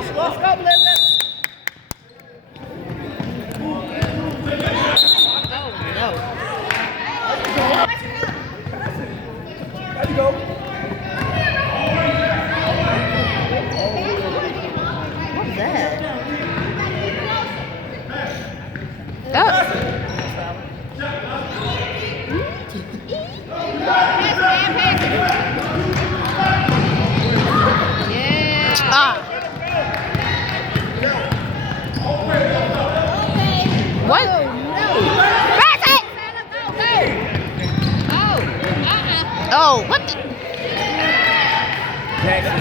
Let's go, Linda. There you go. What is that? What? Pass it! Oh, what the? Jackson,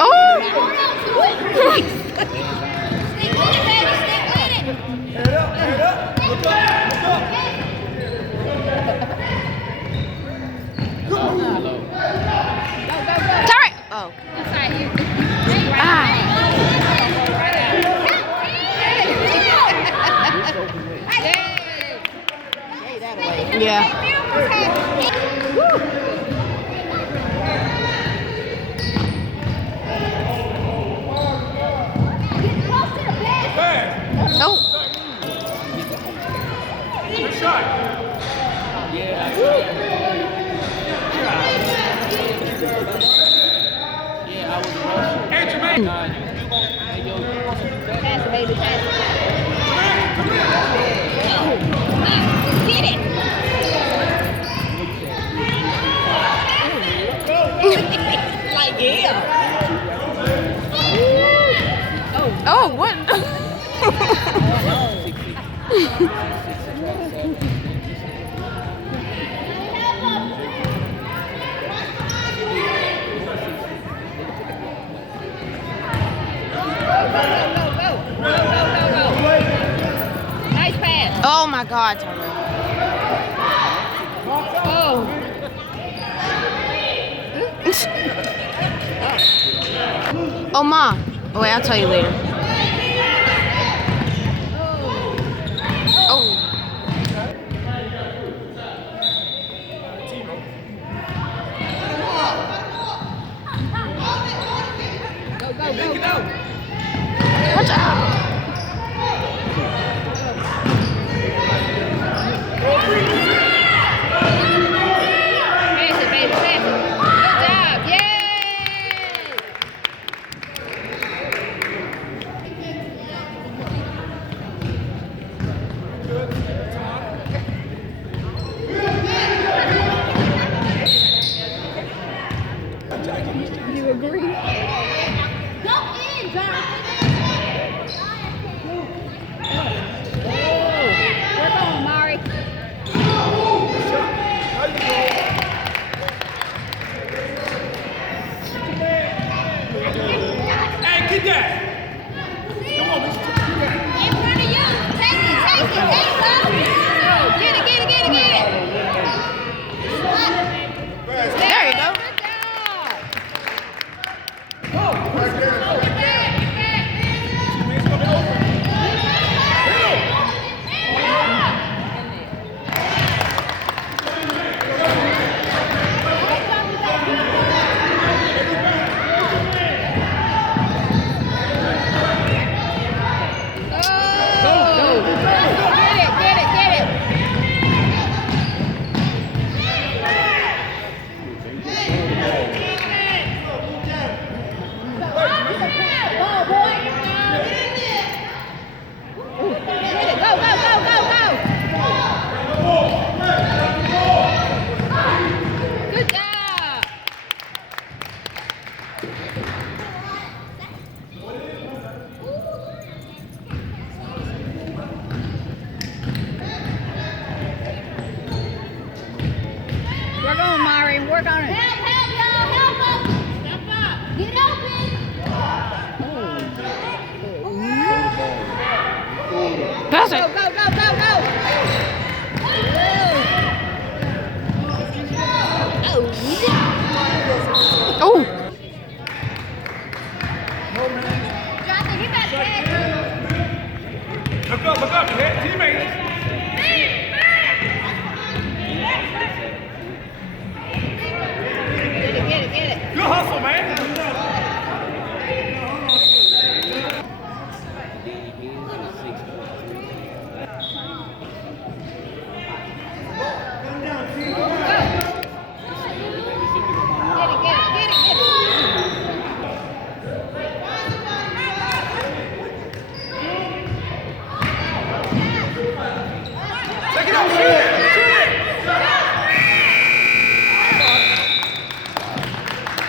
Oh! Head up, head up. Look up, look up. Sorry! Oh. Yeah. Oh. Good shot. Hey, Jermaine. Pass it, baby, pass it. Like, yeah. Oh, what? Nice pass. Oh my God, Tyler. Oh, Ma. Oh, wait, I'll tell you later. Oh. Go. Watch out. Pass it, baby, pass it. Good job. Yay! You agree? Go in, Work on, Mari. Hey, get that. Come on, let's get that. In front of you. Take it. There you go. Get it. There you go. Good job. Right there. Work on, Mari. Work on it. Help, y'all. Help us. Step up. Get open. Pass it. Go,